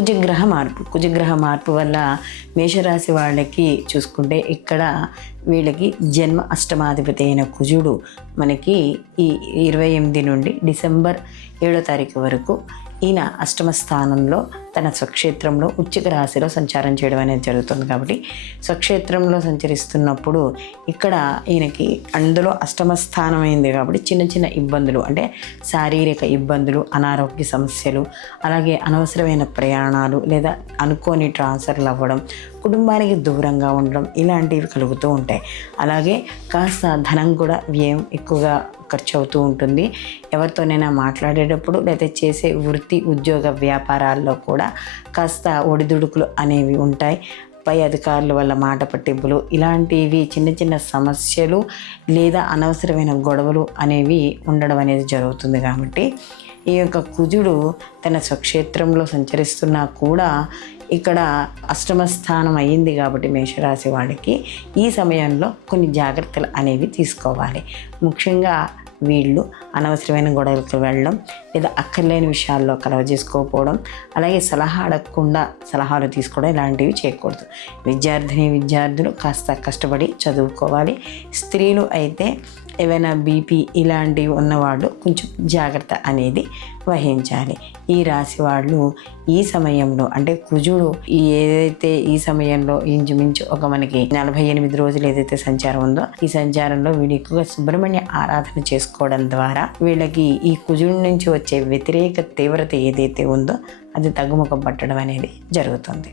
కుజగ్రహ మార్పు వల్ల మేషరాశి వాళ్ళకి చూసుకుంటే ఇక్కడ వీళ్ళకి జన్మ అష్టమాధిపతి అయిన కుజుడు మనకి ఈ 28 నుండి డిసెంబర్ 7వ తారీఖు వరకు ఈయన అష్టమ స్థానంలో తన స్వక్షేత్రంలో వృశ్చిక రాశిలో సంచారం చేయడం అనేది జరుగుతుంది. కాబట్టి స్వక్షేత్రంలో సంచరిస్తున్నప్పుడు ఇక్కడ ఈయనకి అందులో అష్టమ స్థానం అయింది కాబట్టి చిన్న చిన్న ఇబ్బందులు అంటే శారీరక ఇబ్బందులు, అనారోగ్య సమస్యలు, అలాగే అనవసరమైన ప్రయాణాలు లేదా అనుకోని ట్రాన్స్ఫర్లు అవ్వడం, కుటుంబానికి దూరంగా ఉండడం ఇలాంటివి కలుగుతూ ఉంటాయి. అలాగే కాస్త ధనం కూడా వ్యయం ఎక్కువగా ఖర్చు అవుతూ ఉంటుంది. ఎవరితోనైనా మాట్లాడేటప్పుడు లేదా చేసే వృత్తి ఉద్యోగ వ్యాపారాల్లో కూడా కాస్త ఒడిదుడుకులు అనేవి ఉంటాయి. పై అధికారుల వల్ల మాట పట్టింపులు ఇలాంటివి చిన్న చిన్న సమస్యలు లేదా అనవసరమైన గొడవలు అనేవి ఉండడం అనేది జరుగుతుంది. కాబట్టి ఈ యొక్క కుజుడు తన స్వక్షేత్రంలో సంచరిస్తున్నా కూడా ఇక్కడ అష్టమ స్థానం అయ్యింది కాబట్టి మేషరాశి వాడికి ఈ సమయంలో కొన్ని జాగ్రత్తలు అనేవి తీసుకోవాలి. ముఖ్యంగా వీళ్ళు అనవసరమైన గొడవలకు వెళ్ళడం లేదా అక్కర్లేని విషయాల్లో కలవజేసుకోకపోవడం, అలాగే సలహా అడగకుండా సలహాలు తీసుకోవడం ఇలాంటివి చేయకూడదు. విద్యార్థులు కాస్త కష్టపడి చదువుకోవాలి. స్త్రీలు అయితే ఏవైనా బీపీ ఇలాంటివి ఉన్నవాళ్ళు కొంచెం జాగ్రత్త అనేది వహించాలి. ఈ రాశి వాళ్ళు ఈ సమయంలో అంటే కుజుడు ఏదైతే ఈ సమయంలో ఇంచుమించు ఒక మనకి 48 రోజులు ఏదైతే సంచారం ఉందో ఈ సంచారంలో వీళ్ళు ఎక్కువగా సుబ్రహ్మణ్య ఆరాధన చేసుకోవడం ద్వారా వీళ్ళకి ఈ కుజుడి నుంచి వచ్చే వ్యతిరేక తీవ్రత ఏదైతే ఉందో అది తగ్గుముఖం పట్టడం అనేది జరుగుతుంది.